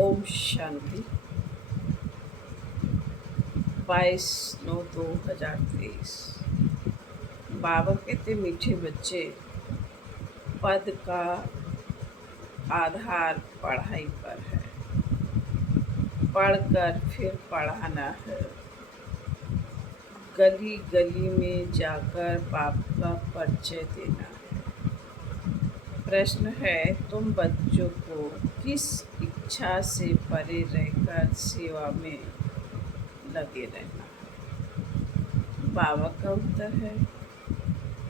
ओम शांति। 22/9/2023। बाबा कहते मीठे बच्चे, पद का आधार पढ़ाई पर है, पढ़कर फिर पढ़ाना है। गली गली में जाकर बाप का परिचय देना है। प्रश्न है, तुम बच्चों को किस इच्छा से परे रहकर सेवा में लगे रहना है? बाबा का उत्तर है,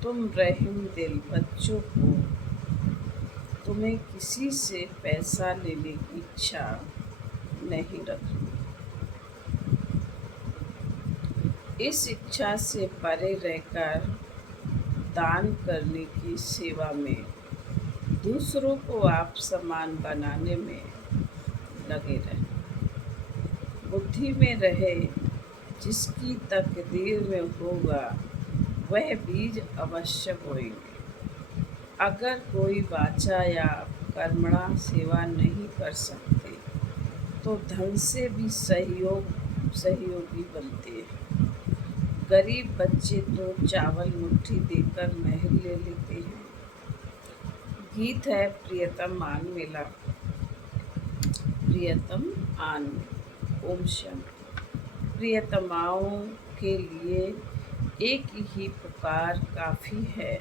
तुम रहीम दिल बच्चों को तुम्हें किसी से पैसा लेने की इच्छा नहीं रखनी। इस इच्छा से परे रहकर दान करने की सेवा में, दूसरों को आप समान बनाने में लगे रहना। बुद्धि में रहे, जिसकी तकदीर में होगा वह बीज अवश्य बोएंगे। अगर कोई वाचा या कर्मणा सेवा नहीं कर सकते तो धन से भी सहयोगी बनते हैं। गरीब बच्चे तो चावल मुट्ठी देकर महल ले लेते हैं। गीत है प्रियतम आन मिला, प्रियतम आन। ओम शांति। प्रियतमाओं के लिए एक ही पुकार काफ़ी है।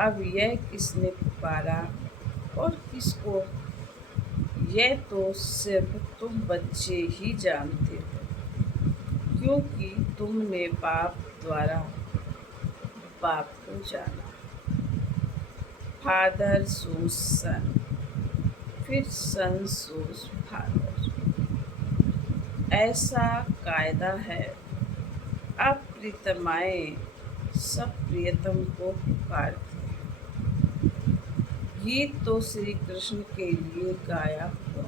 अब यह किसने पुकारा और किसको, यह तो सिर्फ तुम बच्चे ही जानते हो, क्योंकि तुमने बाप द्वारा बाप को जाना। फादर सोस सन, फिर सन सोस फादर, ऐसा कायदा है। अब प्रीतमाएँ सब प्रियतम को पुकारती। गीत तो श्री कृष्ण के लिए गाया हुआ,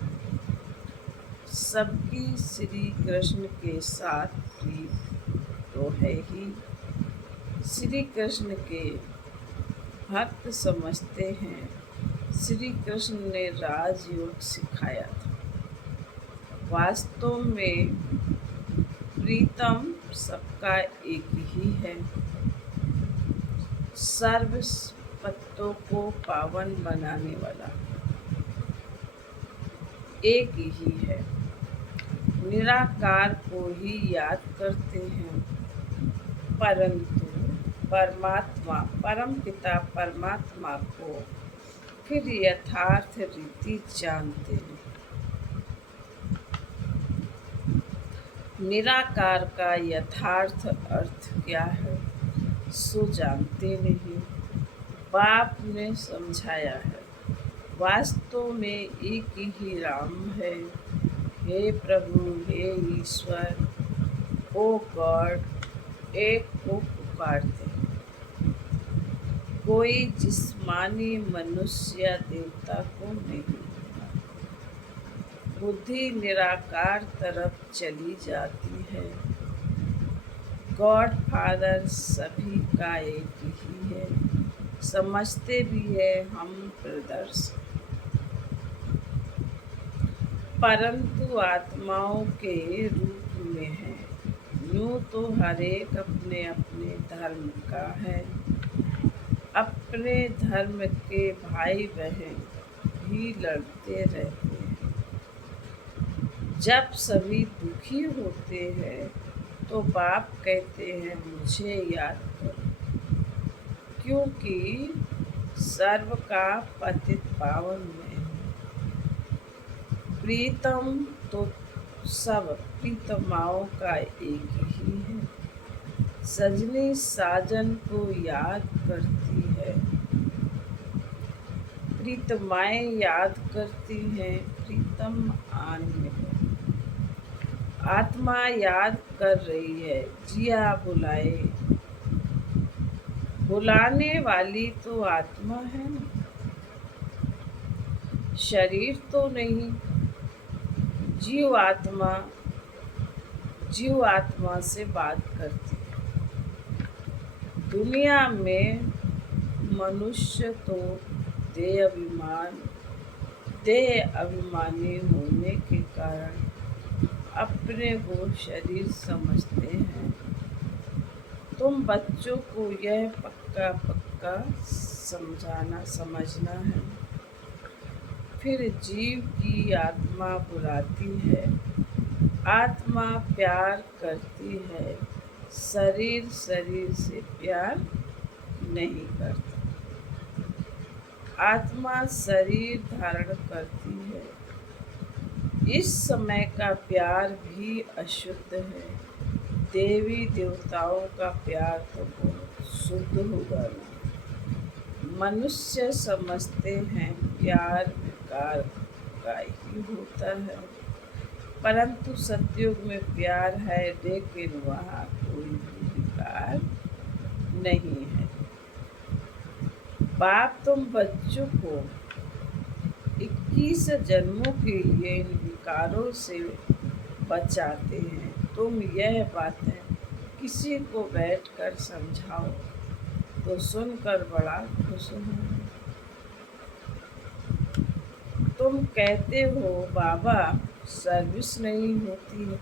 सबकी श्री कृष्ण के साथ प्रीत तो है ही। श्री कृष्ण के भक्त समझते हैं श्री कृष्ण ने राजयोग सिखाया था। वास्तव में प्रीतम सबका एक ही है। सर्व पत्तों को पावन बनाने वाला एक ही है। निराकार को ही याद करते हैं, परंतु परमात्मा परम पिता परमात्मा को फिर यथार्थ रीति जानते हैं। निराकार का यथार्थ अर्थ क्या है सो जानते नहीं। बाप ने समझाया है, वास्तव में एक ही राम है। हे प्रभु, हे ईश्वर, ओ गॉड, एक को पुकारते हैं। कोई जिस्मानी मनुष्य या देवता को नहीं। बुद्धि निराकार तरफ चली जाती है। गॉड फादर सभी का एक ही है, समझते भी है हम ब्रदर्स, परंतु आत्माओं के रूप में है। यूँ तो हर एक अपने अपने धर्म का है। अपने धर्म के भाई बहन भी लड़ते रहते हैं। जब सभी दुखी होते हैं तो बाप कहते हैं मुझे याद करो, क्योंकि सर्व का पतित पावन में प्रीतम तो सब प्रीतमाओं का एक ही है। सजनी साजन को याद करती है, प्रीतमाएँ याद करती हैं प्रीतम आन मिले। आत्मा याद कर रही है, जिया बुलाए। बुलाने वाली तो आत्मा है ना, शरीर तो नहीं। जीव आत्मा से बात करती है। दुनिया में मनुष्य तो देह अभिमान देह अभिमानी होने के कारण अपने को शरीर समझते हैं। तुम बच्चों को यह पक्का पक्का समझना है। फिर जीव की आत्मा बुलाती है, आत्मा प्यार करती है, शरीर शरीर से प्यार नहीं करता। आत्मा शरीर धारण करती है। इस समय का प्यार भी अशुद्ध है। देवी देवताओं का प्यार तो बहुत शुद्ध होगा ना। मनुष्य समझते हैं प्यार विकार का ही होता है, परंतु सतयुग में प्यार है, लेकिन वहाँ कोई भी विकार नहीं है। बाप तुम बच्चों को 21 जन्मों के लिए इन विकारों से बचाते हैं। तुम यह बातें किसी को बैठकर समझाओ तो सुनकर बड़ा खुश हो। तुम कहते हो बाबा सर्विस नहीं होती है,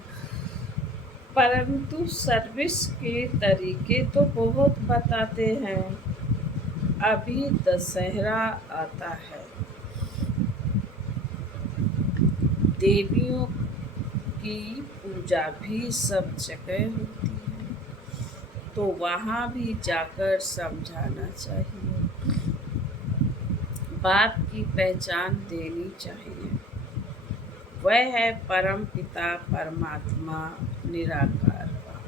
परंतु सर्विस के तरीके तो बहुत बताते हैं। अभी दशहरा आता है, देवियों की पूजा भी सब जगह होती है, तो वहाँ भी जाकर समझाना चाहिए, बाप की पहचान देनी चाहिए। वह है परम पिता परमात्मा निराकार बाप।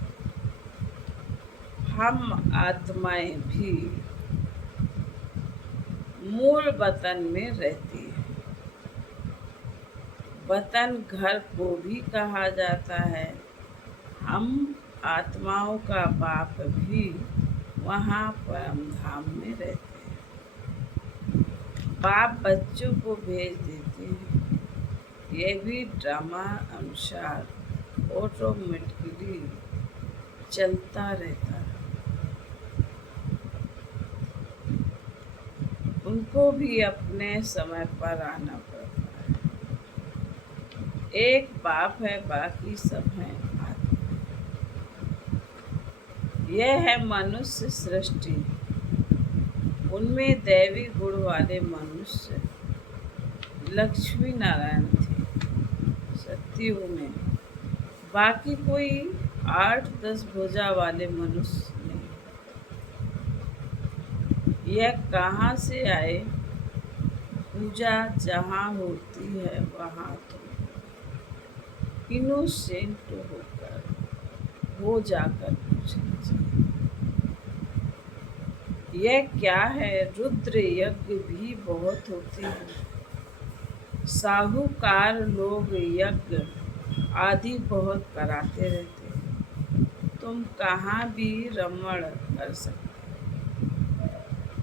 हम आत्माएं भी मूल वतन में रहती हैं। वतन घर को भी कहा जाता है। हम आत्माओं का बाप भी वहाँ परम धाम में रहते हैं। बाप बच्चों को भेज देते हैं। ये भी ड्रामा अनुसार ऑटोमेटिकली चलता रहता है। उनको भी अपने समय पर आना पड़ता है। एक बाप है, बाकी सब हैं आत्मा। यह है मनुष्य सृष्टि। उनमें दैवी गुण वाले मनुष्य लक्ष्मी नारायण थे सतयुग में। बाकी कोई 8-10 भुजा वाले मनुष्य नहीं। यह कहाँ से आए? पूजा जहाँ होती है वहाँ तो इनोसेंट होकर हो जाकर पूछना चाहिए। यह क्या है? रुद्र यज्ञ भी बहुत होते हैं। साहूकार लोग यज्ञ आदि बहुत कराते रहते हैं। तुम कहाँ भी रमण कर सकते।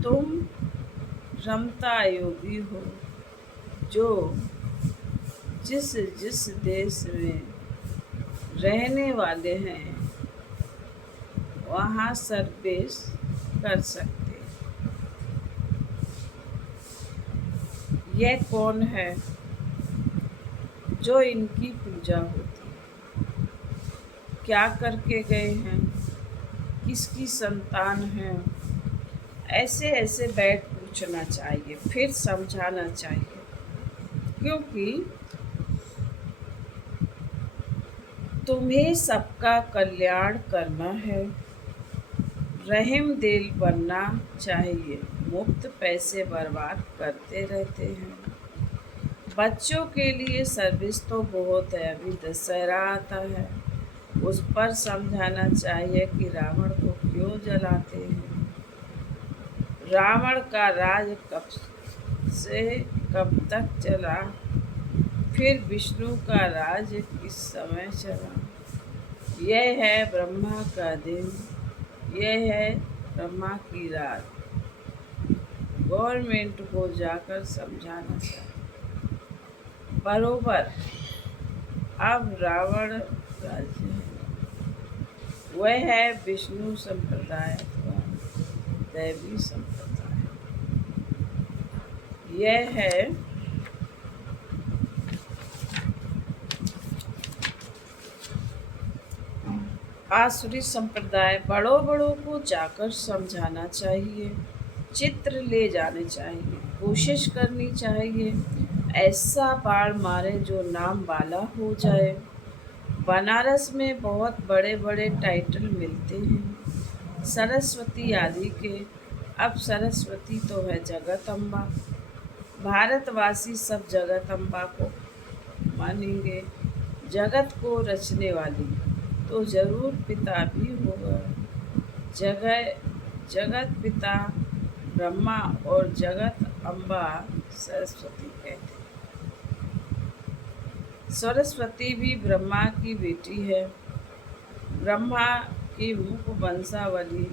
तुम रमता योगी हो। जो जिस जिस देश में रहने वाले हैं वहाँ सर्विस कर सकते। यह कौन है जो इनकी पूजा होती है? क्या करके गए हैं? किसकी संतान है? ऐसे ऐसे बैठ पूछना चाहिए, फिर समझाना चाहिए। क्योंकि तुम्हें सबका कल्याण करना है। रहीम दिल बनना चाहिए। मुफ्त पैसे बर्बाद करते रहते हैं। बच्चों के लिए सर्विस तो बहुत है। अभी दशहरा आता है, उस पर समझाना चाहिए कि रावण को क्यों जलाते हैं। रावण का राज कब से कब तक चला, फिर विष्णु का राज किस समय चला। यह है ब्रह्मा का दिन, यह है ब्रह्मा की रात। गवर्नमेंट को जाकर समझाना चाहिए बरोबर। अब रावण राज्य है, वह है विष्णु संप्रदाय अथवा दैवी संप्रदाय। यह है आसुरी संप्रदाय बड़ों बड़ों को जाकर समझाना चाहिए, चित्र ले जाने चाहिए, कोशिश करनी चाहिए, ऐसा बाढ़ मारे जो नाम वाला हो जाए। बनारस में बहुत बड़े बड़े टाइटल मिलते हैं सरस्वती आदि के। अब सरस्वती तो है जगत अम्बा, भारतवासी सब जगत अम्बा को मानेंगे। जगत को रचने वाली तो जरूर पिता भी होगा। जगह जगत पिता ब्रह्मा और जगत अम्बा सरस्वती कहते हैं। सरस्वती भी ब्रह्मा की बेटी है। ब्रह्मा की मुख वंशावली,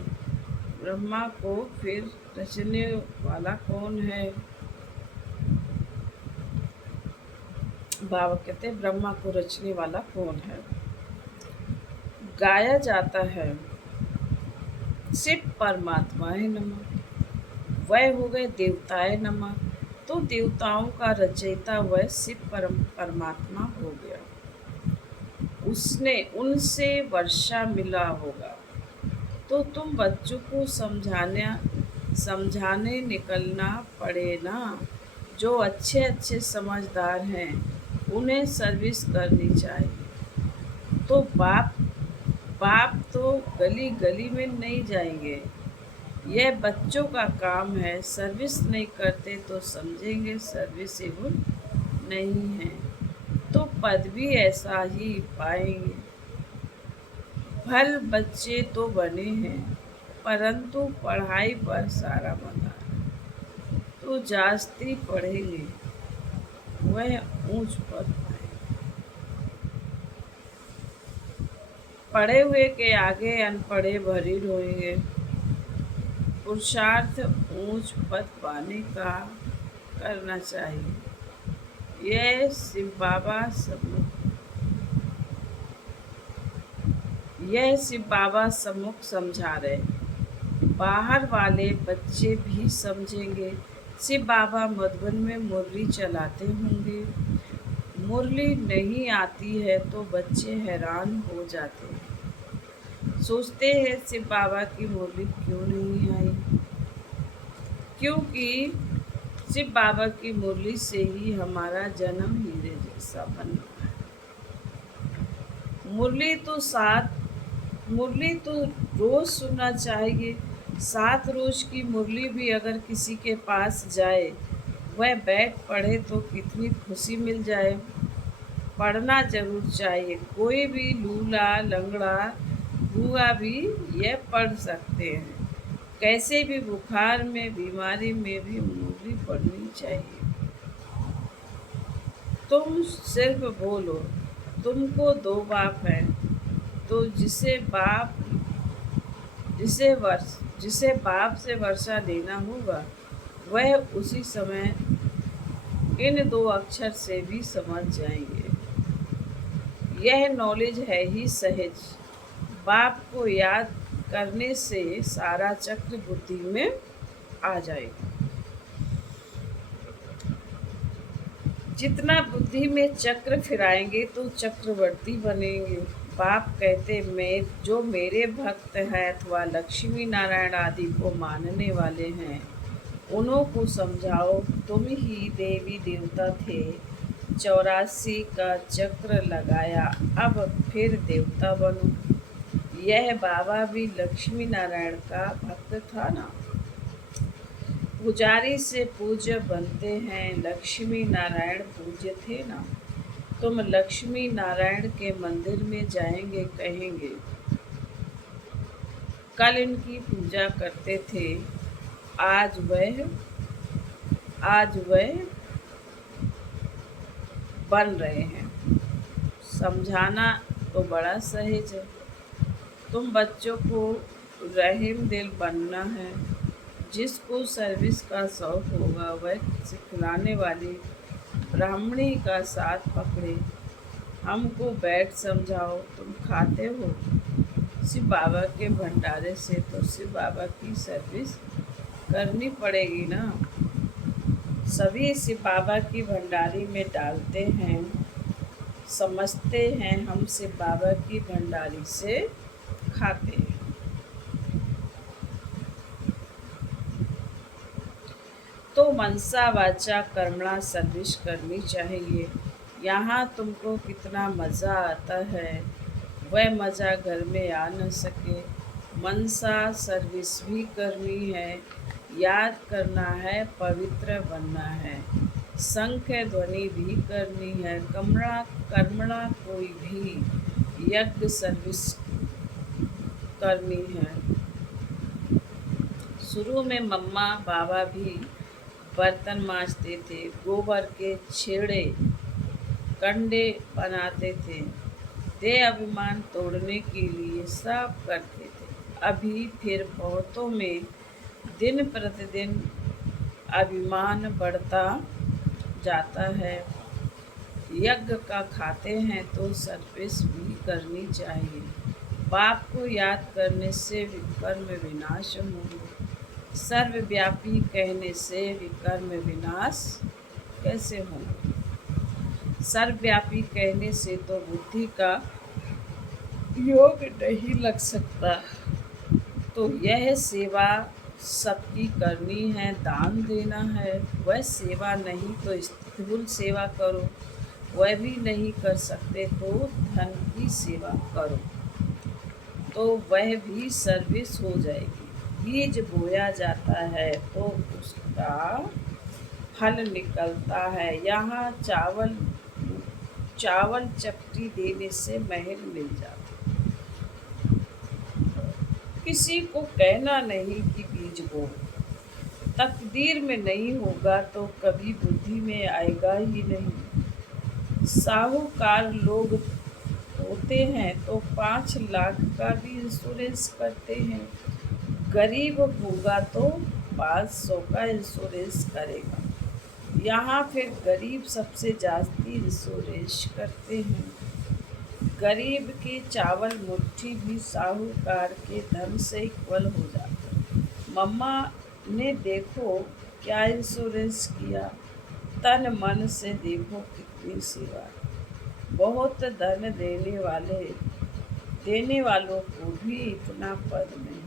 ब्रह्मा को फिर रचने वाला कौन है? बाबा कहते हैं ब्रह्मा को रचने वाला कौन है? गाया जाता है शिव परमात्माए नमः, वह हो गए देवताए नमः। तो देवताओं का रचयिता वह शिव परमात्मा हो गया। उसने उनसे वर्षा मिला होगा। तो तुम बच्चों को समझाने निकलना पड़े ना। जो अच्छे अच्छे समझदार हैं उन्हें सर्विस करनी चाहिए। तो बाप तो गली गली में नहीं जाएंगे, यह बच्चों का काम है। सर्विस नहीं करते तो समझेंगे सर्विसेबल नहीं है, तो पद भी ऐसा ही पाएंगे। भल बच्चे तो बने हैं परंतु पढ़ाई पर सारा बना है। तो जास्ती पढ़ेंगे वह ऊंच पद पाएंगे। पढ़े हुए के आगे अनपढ़े भरी होंगे। पुरुषार्थ ऊंच पद पाने का करना चाहिए। यह शिव बाबा सम्मुख समझा रहे। बाहर वाले बच्चे भी समझेंगे। शिव बाबा मधुबन में मुरली चलाते होंगे। मुरली नहीं आती है तो बच्चे हैरान हो जाते हैं, सोचते हैं शिव बाबा की मुरली क्यों नहीं आई? क्योंकि शिव बाबा की मुरली से ही हमारा जन्म हीरे जैसा बना है। मुरली तो रोज सुनना चाहिए। 7 रोज की मुरली भी अगर किसी के पास जाए, वह बैठ पढ़े तो कितनी खुशी मिल जाए। पढ़ना जरूर चाहिए। कोई भी लूला लंगड़ा गूंगा भी यह पढ़ सकते हैं। कैसे भी बुखार में बीमारी में भी मुरली पढ़नी चाहिए। तुम सिर्फ बोलो तुमको 2 बाप हैं, तो जिसे बाप से वर्षा लेना होगा वह उसी समय इन 2 अक्षर से भी समझ जाएंगे। यह नॉलेज है ही सहज। बाप को याद करने से सारा चक्र बुद्धि में आ जाएगा। जितना बुद्धि में चक्र फिराएंगे तो चक्रवर्ती बनेंगे। बाप कहते जो मेरे भक्त हैं अथवा लक्ष्मी नारायण आदि को मानने वाले हैं, उन्हों को समझाओ तुम ही देवी देवता थे, 84 का चक्र लगाया, अब फिर देवता बनो। यह बाबा भी लक्ष्मी नारायण का भक्त था ना। पुजारी से पूज्य बनते हैं, लक्ष्मी नारायण पूज्य थे ना। तुम लक्ष्मी नारायण के मंदिर में जाएंगे, कहेंगे कल इनकी पूजा करते थे, आज वह बन रहे हैं। समझाना तो बड़ा सहज है। तुम बच्चों को रहीम दिल बनना है। जिसको सर्विस का शौक होगा वह सिखलाने वाली ब्राह्मणी का साथ पकड़े। हमको बैठ समझाओ। तुम खाते हो शिव बाबा के भंडारे से, तो शिव बाबा की सर्विस करनी पड़ेगी ना। सभी शिव बाबा की भंडारी में डालते हैं, समझते हैं हम शिव बाबा की भंडारी से खाते हैं। तो मनसा वाचा कर्मणा सर्विस करनी चाहिए। यहाँ तुमको कितना मज़ा आता है, वह मज़ा घर में आ न सके। मनसा सर्विस भी करनी है, याद करना है, पवित्र बनना है, शंख ध्वनि भी करनी है। कर्मणा कर्मणा कोई भी यज्ञ सर्विस करनी है। शुरू में मम्मा बाबा भी बर्तन मांजते थे, गोबर के छेड़े कंडे बनाते थे, देह अभिमान तोड़ने के लिए सब करते थे। अभी फिर बहुतों में दिन प्रतिदिन अभिमान बढ़ता जाता है। यज्ञ का खाते हैं तो सर्विस भी करनी चाहिए। बाप को याद करने से विकर्म विनाश होंगे। सर्वव्यापी कहने से विकर्म विनाश कैसे होंगे? सर्वव्यापी कहने से तो बुद्धि का योग नहीं लग सकता। तो यह सेवा सबकी करनी है, दान देना है। वह सेवा नहीं तो स्थूल सेवा करो, वह भी नहीं कर सकते तो धन की सेवा करो, तो वह भी सर्विस हो जाएगी। बीज बोया जाता है तो उसका फल निकलता है। यहाँ चावल चावल चपटी देने से महल मिल जाता। किसी को कहना नहीं कि बीज बो, तकदीर में नहीं होगा तो कभी बुद्धि में आएगा ही नहीं। साहूकार लोग होते हैं तो 5 लाख का भी इंश्योरेंस करते हैं, गरीब होगा तो 500 का इंश्योरेंस करेगा। यहाँ फिर गरीब सबसे जास्ती इंश्योरेंस करते हैं। गरीब के चावल मुट्ठी भी साहूकार के धन से इक्वल हो जाते हैं। मम्मा ने देखो क्या इंश्योरेंस किया, तन मन से देखो कितनी सेवा। बहुत धन देने वालों को भी इतना पद नहीं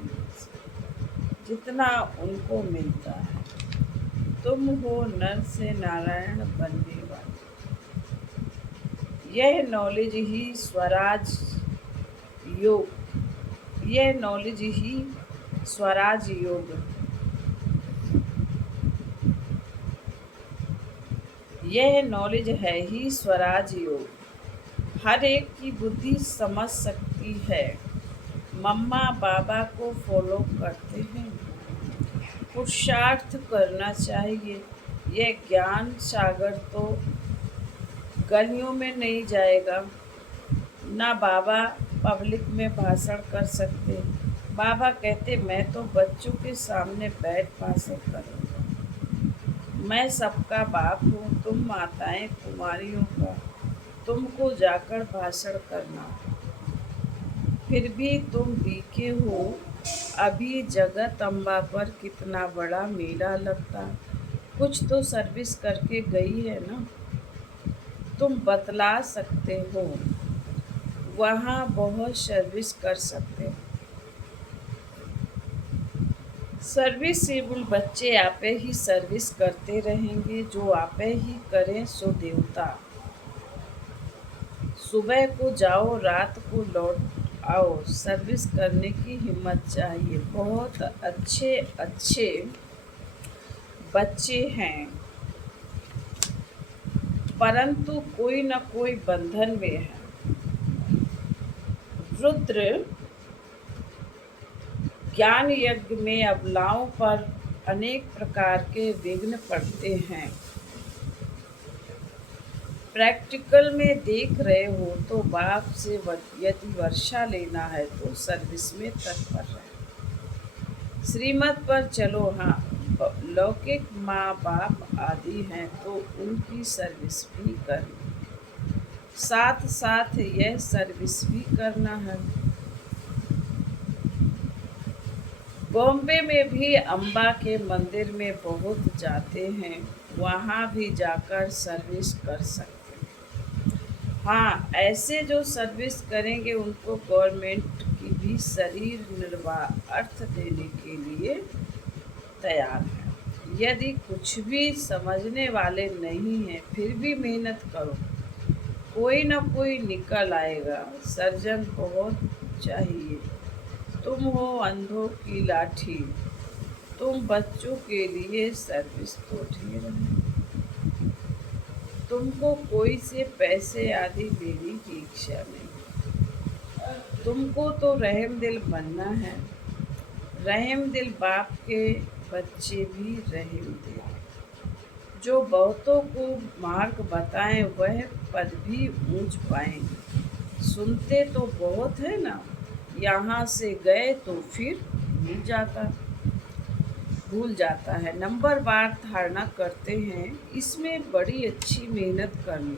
जितना उनको मिलता है। तुम हो नर से नारायण बनने वाले। यह नॉलेज ही स्वराज योग यह नॉलेज ही स्वराज योग यह नॉलेज है ही स्वराज योग। हर एक की बुद्धि समझ सकती है। मम्मा बाबा को फॉलो करते हैं, पुरुषार्थ करना चाहिए। यह ज्ञान सागर तो गलियों में नहीं जाएगा। ना बाबा पब्लिक में भाषण कर सकते। बाबा कहते मैं तो बच्चों के सामने बैठ भाषण करूँगा। मैं सबका बाप हूँ, तुम माताएं कुमारियों का, तुमको जाकर भाषण करना। फिर भी तुम बीके हो। अभी जगत अम्बा पर कितना बड़ा मेला लगता, कुछ तो सर्विस करके गई है ना। तुम बतला सकते हो, वहाँ बहुत सर्विस कर सकते हो। सर्विसेबल बच्चे आपे ही सर्विस करते रहेंगे। जो आपे ही करें सो देवता। सुबह को जाओ, रात को लौट आओ। सर्विस करने की हिम्मत चाहिए। बहुत अच्छे अच्छे बच्चे हैं, परंतु कोई न कोई बंधन में है। रुद्र ज्ञान यज्ञ में अबलाओं पर अनेक प्रकार के विघ्न पड़ते हैं। प्रैक्टिकल में देख रहे हो तो बाप से यदि वर्षा लेना है तो सर्विस में तत्पर रहे। श्रीमत पर चलो। हाँ, लौकिक माँ बाप आदि हैं तो उनकी सर्विस भी करनी, साथ साथ यह सर्विस भी करना है। बॉम्बे में भी अम्बा के मंदिर में बहुत जाते हैं, वहाँ भी जाकर सर्विस कर सकते हैं। हाँ, ऐसे जो सर्विस करेंगे उनको गवर्नमेंट की भी भी शरीर निर्वाह अर्थ देने के लिए तैयार है। यदि कुछ भी समझने वाले नहीं हैं, फिर भी मेहनत करो, कोई ना कोई निकल आएगा। सर्जन बहुत चाहिए, तुम हो अंधों की लाठी, तुम बच्चों के लिए सर्विस तो ढेर है। तुमको कोई से पैसे आदि लेने की इच्छा नहीं, तुमको तो रहम दिल बनना है। रहम दिल बाप के बच्चे भी रहम दिल, जो बहुतों को मार्ग बताएं वह पद भी ऊंच पाएंगे। सुनते तो बहुत है ना, यहाँ से गए तो फिर भूल जाता है। नंबर बार धारणा करते हैं, इसमें बड़ी अच्छी मेहनत करनी,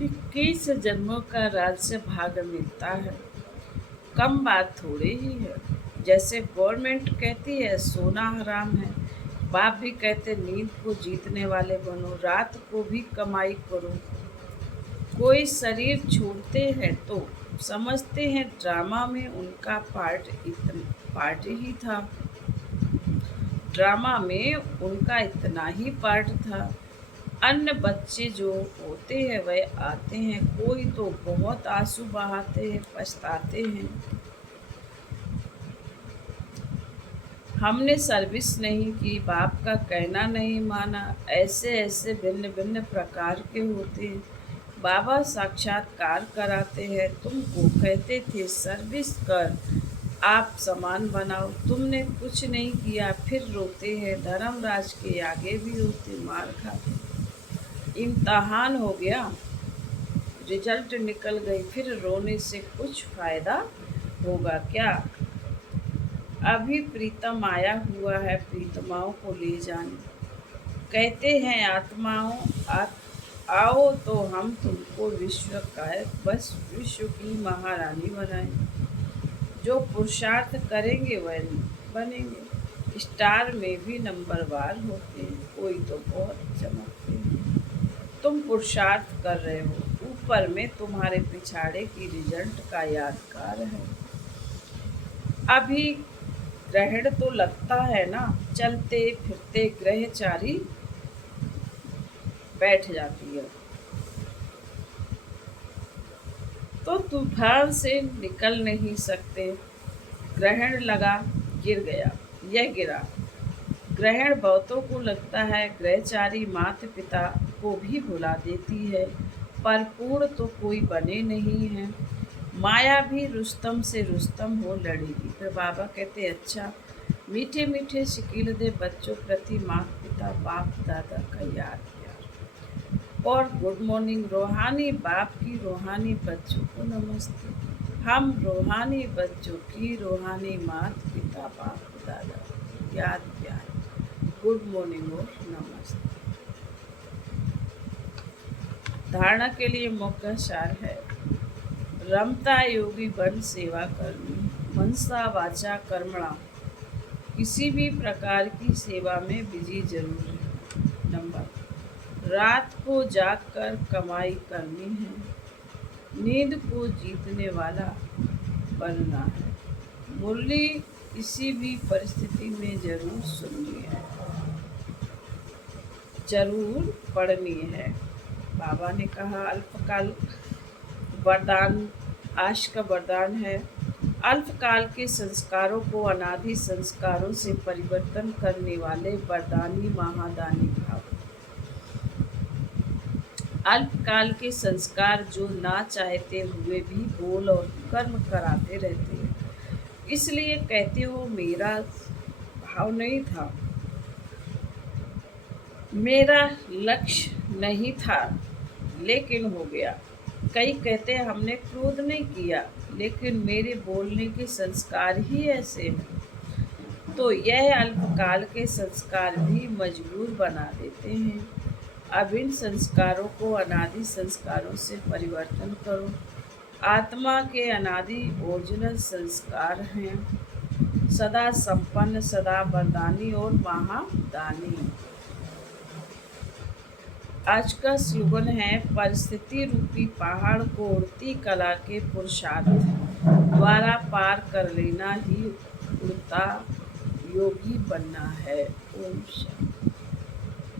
21 जन्मों का राज्य भाग मिलता है, कम बात थोड़े ही है। जैसे गवर्नमेंट कहती है सोना हराम है, बाप भी कहते नींद को जीतने वाले बनो, रात को भी कमाई करो। कोई शरीर छोड़ते हैं तो समझते हैं ड्रामा में उनका पार्ट ही था, ड्रामा में उनका इतना ही पार्ट था। अन्य बच्चे जो होते हैं वह आते हैं, कोई तो बहुत आंसू बहाते हैं, पछताते हैं हमने सर्विस नहीं की, बाप का कहना नहीं माना। ऐसे ऐसे भिन्न भिन्न प्रकार के होते हैं। बाबा साक्षात्कार कराते हैं, तुमको कहते थे सर्विस कर, आप सामान बनाओ, तुमने कुछ नहीं किया, फिर रोते हैं। धर्मराज के आगे भी रोते, मार खाते। इम्तहान हो गया, रिजल्ट निकल गई, फिर रोने से कुछ फायदा होगा क्या? अभी प्रीतम आया हुआ है, प्रीतमाओं को ले जाने। कहते हैं आत्माओं आओ तो हम तुमको विश्व का बस विश्व की महारानी बनाएं। जो पुरुषार्थ करेंगे वह बनेंगे। स्टार में भी नंबरवार होते हैं, कोई तो बहुत चमकते हैं। तुम पुरुषार्थ कर रहे हो, ऊपर में तुम्हारे पिछाड़े की रिजल्ट का यादगार है। अभी ग्रहण तो लगता है ना, चलते फिरते ग्रहचारी बैठ जाती है, तो तूफान से निकल नहीं सकते। ग्रहण लगा, गिर गया, यह गिरा। ग्रहण बहुतों को लगता है ग्रहचारी माता पिता को भी भुला देती है, पर पूर्ण तो कोई बने नहीं है। माया भी रुस्तम से रुस्तम हो लड़ेगी। फिर बाबा कहते अच्छा, मीठे मीठे शिकील दे बच्चों प्रति माता पिता बाप दादा का याद प्यार। और गुड मॉर्निंग रूहानी बाप की, रूहानी बच्चों को नमस्ते। हम रूहानी बच्चों की, रूहानी माता पिता बाप दादा याद प्यार। गुड मॉर्निंग और नमस्ते। धारणा के लिए मौका सार है। रमता योगी बन सेवा करनी, मनसा वाचा कर्मणा, किसी भी प्रकार की सेवा में बिजी जरूर है। नंबर, रात को जागकर कमाई करनी है, नींद को जीतने वाला बनना है। मुरली किसी भी परिस्थिति में जरूर सुननी है, जरूर पढ़नी है। बाबा ने कहा अल्पकाल वरदान, आज का वरदान है। अल्पकाल के संस्कारों को अनादि संस्कारों से परिवर्तन करने वाले वरदानी महादानी भाव। अल्पकाल के संस्कार जो ना चाहते हुए भी बोल और कर्म कराते रहते हैं, इसलिए कहते हो मेरा भाव नहीं था, मेरा लक्ष्य नहीं था, लेकिन हो गया। कई कहते हैं हमने क्रोध नहीं किया, लेकिन मेरे बोलने के संस्कार ही ऐसे हैं। तो यह अल्पकाल के संस्कार भी मजबूर बना देते हैं। अब इन संस्कारों को अनादि संस्कारों से परिवर्तन करो। आत्मा के अनादि ओरिजिनल संस्कार हैं, सदा संपन्न, सदा वरदानी और महादानी। आज का स्लोगन है, परिस्थिति रूपी पहाड़ को उड़ती कला के पुरुषार्थ द्वारा पार कर लेना ही उड़ता योगी बनना है। ओम शांति।